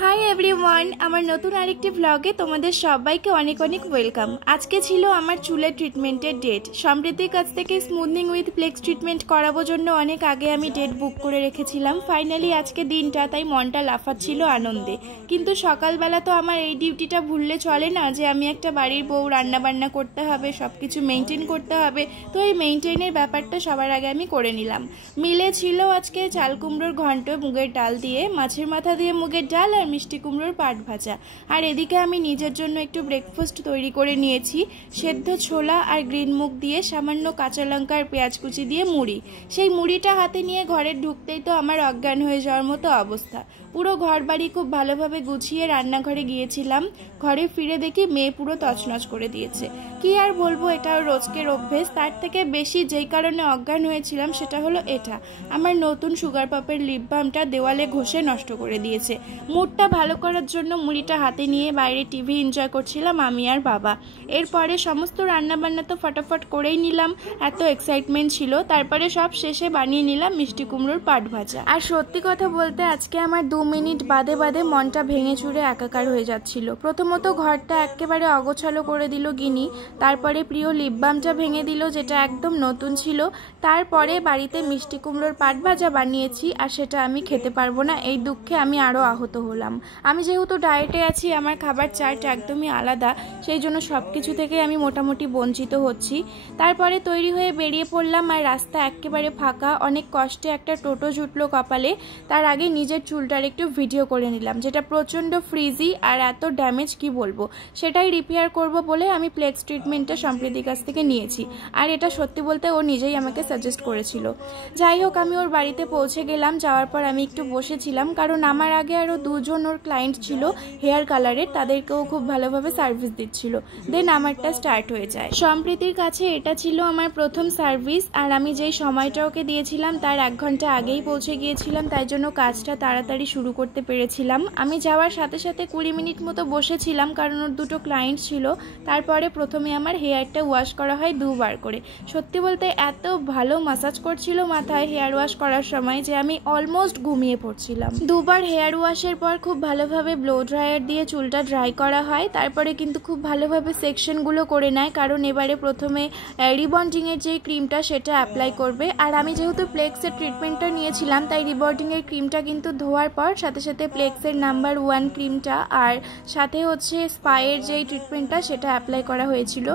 Hi everyone, আমার নতুন আরেকটি ব্লগে তোমাদের সবাইকে অনেক অনেক ওয়েলকাম। আজকে ছিল আমার চুলের ট্রিটমেন্টের ডেট। সমৃদ্ধির কাছ থেকে স্মুথনিং উইথ ফ্লেক্স ট্রিটমেন্ট করাবো জন্য অনেক আগে আমি ডেট বুক করে রেখেছিলাম। ফাইনালি আজকে দিনটা, তাই মনটা লাফাচ্ছিল আনন্দে। কিন্তু সকালবেলা তো আমার এই ডিউটিটা ভুললে চলে না, যে আমি একটা বাড়ির বউ, রান্নাবান্না করতে হবে, সব কিছু মেনটেন করতে হবে। তো এই মেনটেনের ব্যাপারটা সবার আগে আমি করে নিলাম। মিলে ছিল আজকে চাল কুমড়োর ঘন্ট মুগের ডাল দিয়ে, মাছের মাথা দিয়ে মুগের ডাল আর মিষ্টি কুমড়োর পাট ভাজা। আর এদিকে আমি নিজের জন্য একটু ব্রেকফাস্ট তৈরি করে নিয়েছি, সেদ্ধ ছোলা আর গ্রিন মুগ দিয়ে, সামান্য কাঁচা লঙ্কা আর পেঁয়াজ কুচি দিয়ে মুড়ি। সেই মুড়িটা হাতে নিয়ে ঘরে ঢুকতেই তো আমার অজ্ঞান হয়ে যাওয়ার মতো অবস্থা। পুরো ঘর বাড়ি খুব ভালোভাবে গুছিয়ে রান্নাঘরে গিয়েছিলাম। ঘরে ফিরে দেখি মেয়ে পুরো তছনছ করে দিয়েছে। কি আর বলবো, এটা রোজকের অভ্যেস। তার থেকে বেশি যেই কারণে অজ্ঞান হয়েছিলাম সেটা হলো এটা, আমার নতুন সুগার পাপের লিপ বামটা দেওয়ালে ঘষে নষ্ট করে দিয়েছে। মুডটা ভালো করার জন্য মুড়িটা হাতে নিয়ে বাইরে টিভি এনজয় করছিলাম আমি আর বাবা। এরপরে সমস্ত রান্নাবান্না তো ফটাফট করেই নিলাম, এত এক্সাইটমেন্ট ছিল। তারপরে সব শেষে বানিয়ে নিলাম মিষ্টি কুমড়োর পাট ভাজা। আর সত্যি কথা বলতে আজকে আমার 2 মিনিট বাদে বাদে মনটা ভেঙে চুরে একাকার হয়ে যাচ্ছিল। প্রথমত ঘরটা একেবারে অগোছালো করে দিল গিনি, তারপরে প্রিয় লিপ বামটা ভেঙে দিল যেটা একদম নতুন ছিল। তারপরে বাড়িতে মিষ্টি কুমড়োর পাট ভাজা বানিয়েছি আর সেটা আমি খেতে পারবো না, এই দুঃখে আমি আরও আহত হলাম। আমি যেহেতু ডায়েটে আছি, আমার খাবার চার্ট একদমই আলাদা, সেই জন্য সব কিছু থেকে আমি মোটামুটি বঞ্চিত হচ্ছি। তারপরে তৈরি হয়ে বেরিয়ে পড়লাম, আর রাস্তা একেবারে ফাঁকা। অনেক কষ্টে একটা টোটো জুটলো কপালে। তার আগে নিজের চুলটার একটু ভিডিও করে নিলাম, যেটা প্রচণ্ড ফ্রিজি আর এত ড্যামেজ কি বলবো। সেটাই রিপেয়ার করব বলে আমি ফ্লেক্স ট্রিটমেন্টটা সম্প্রীতির কাছ থেকে নিয়েছি। আর এটা সত্যি বলতে ও নিজেই আমাকে সাজেস্ট করেছিল। যাই হোক, আমি ওর বাড়িতে পৌঁছে গেলাম। যাওয়ার পর আমি একটু বসেছিলাম, কারণ আমার আগে আরও 2 জন ওর ক্লায়েন্ট ছিল হেয়ার কালারের, তাদেরকেও খুব ভালোভাবে সার্ভিস দিচ্ছিল। দেন আমারটা স্টার্ট হয়ে যায়। সম্প্রীতির কাছে এটা ছিল আমার প্রথম সার্ভিস, আর আমি যেই সময়টা ওকে দিয়েছিলাম তার 1 ঘন্টা আগেই পৌঁছে গিয়েছিলাম, তাই জন্য কাজটা তাড়াতাড়ি শুরু করতে পেরেছিলাম। আমি যাওয়ার সাথে সাথে 20 মিনিট মতো বসেছিলাম, কারণ ওর 2টো ক্লায়েন্ট ছিল। তারপরে প্রথমে আমার হেয়ারটা ওয়াশ করা হয় 2 বার করে। সত্যি বলতে এত ভালো মাসাজ করছিল মাথায় হেয়ার ওয়াশ করার সময় যে আমি অলমোস্ট ঘুমিয়ে পড়ছিলাম। 2 বার হেয়ার ওয়াশের পর খুব ভালোভাবে ব্লো ড্রায়ার দিয়ে চুলটা ড্রাই করা হয়। তারপরে কিন্তু খুব ভালোভাবে সেকশনগুলো করে নেয়, কারণ এবারে প্রথমে রিবন্ডিংয়ের যে ক্রিমটা সেটা অ্যাপ্লাই করবে। আর আমি যেহেতু ফ্লেক্সের ট্রিটমেন্টটা নিয়েছিলাম, তাই রিবন্ডিংয়ের ক্রিমটা কিন্তু ধোয়ার পর সাথে সাথে ফ্লেক্সের নাম্বার 1 ক্রিমটা আর সাথে হচ্ছে স্পায়ের যেই ট্রিটমেন্টটা সেটা অ্যাপ্লাই করা হয়েছিল।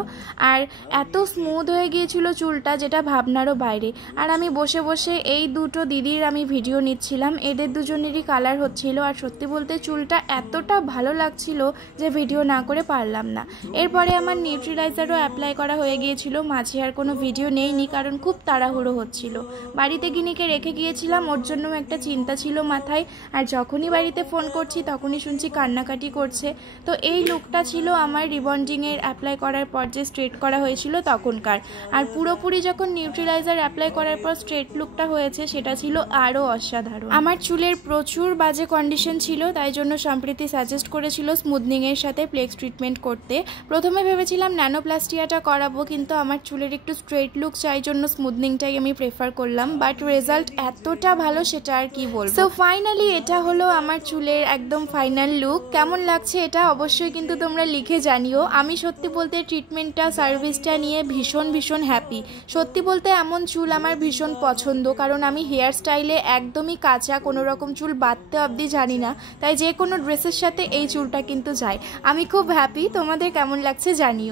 আর এত স্মুথ হয়ে গিয়েছিল চুলটা, যেটা ভাবনারও বাইরে। আর আমি বসে বসে এই 2টো দিদির আমি ভিডিও নিচ্ছিলাম, এদের দুজনেরই কালার হচ্ছিল। আর সত্যি বলতে চুলটা এতটা ভালো লাগছিল যে ভিডিও না করে পারলাম না। এরপরে আমার নিউট্রিলাইজারও অ্যাপ্লাই করা হয়ে গিয়েছিল। মাঝে আর কোনো ভিডিও নেইনি, কারণ খুব তাড়াহুড়ো হচ্ছিল। বাড়িতে গিনিকে রেখে গিয়েছিলাম, ওর জন্য একটা চিন্তা ছিল মাথায়। আর যখনই বাড়িতে ফোন করছি তখনই শুনছি কান্নাকাটি করছে। তো এই লুকটা ছিল আমার রিবন্ডিংয়ের অ্যাপ্লাই করার পর যে স্ট্রেট করা হয়েছিল তখনকার। আর পুরোপুরি যখন নিউট্রিলাইজার অ্যাপ্লাই করার পর স্ট্রেট লুকটা হয়েছে, সেটা ছিল আরও অসাধারণ। আমার চুলের প্রচুর বাজে কন্ডিশন ছিল, তাই জন্য সম্প্রীতি সাজেস্ট করেছিল স্মুথনিংয়ের সাথে ফ্লেক্স ট্রিটমেন্ট করতে। প্রথমে ভেবেছিলাম ন্যানোপ্লাস্টিয়াটা করাবো, কিন্তু আমার চুলের একটু স্ট্রেট লুক চাই জন্য স্মুথনিংটাই আমি প্রেফার করলাম। বাট রেজাল্ট এতটা ভালো সেটা আর কি বলবো। সো ফাইনালি এটা হলো আমার চুলের একদম ফাইনাল লুক। কেমন লাগছে এটা অবশ্যই কিন্তু তোমরা লিখে জানিও। আমি সত্যি বলতে ট্রিটমেন্টটা, সার্ভিসটা নিয়ে ভীষণ ভীষণ হ্যাপি। সত্যি বলতে এমন চুল আমার ভীষণ পছন্দ, কারণ আমি হেয়ার স্টাইলে একদমই কাঁচা, কোনো রকম চুল বাঁধতে অবধি জানি না। তাই যে কোনো ড্রেসের সাথে এই চুলটা কিন্তু যায়। আমি খুব হ্যাপি। তোমাদের কেমন লাগছে জানিও।